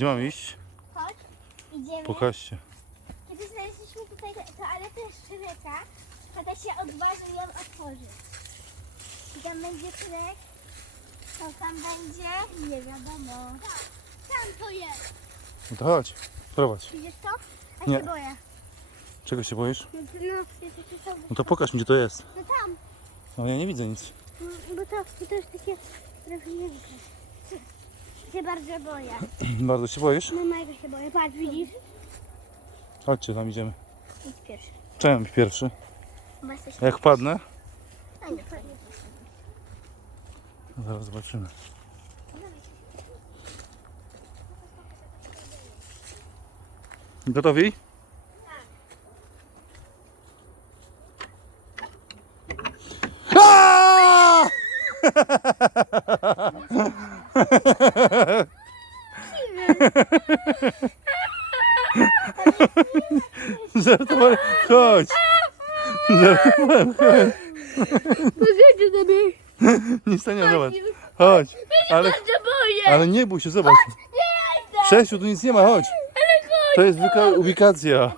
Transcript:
Gdzie mam iść? Chodź, idziemy. Pokażcie. Kiedy znaleźliśmy tutaj to- toaletę Szreka, tata się odważył ją otworzyć. I tam będzie Szrek, to tam będzie, nie wiadomo. Tam to jest. No to chodź, prowadź. Widzisz to? A Nie. się boję. Czego się boisz? No, to- no, No to pokaż mi, gdzie to jest. no tam, No ja nie widzę nic. no, bo to, bo to jest takie trochę nie wiem. Się bardzo boję. Bardzo się boisz? No mojego się boję. Patrz, widzisz? Chodźcie, tam idziemy. Idź pierwszy. Czemu pierwszy? Bo jesteś... Jak padnę? A nie, fajnie. Zaraz zobaczymy. Gotowi? Aaaa! Żartowałem. Chodź. Żartowałem. Chodź. Powiedz do mnie. Nie stanie, zobacz. Chodź. Ale, ale nie bój się, zobacz. Przesiu, tu nic nie ma, chodź. To jest ubikacja.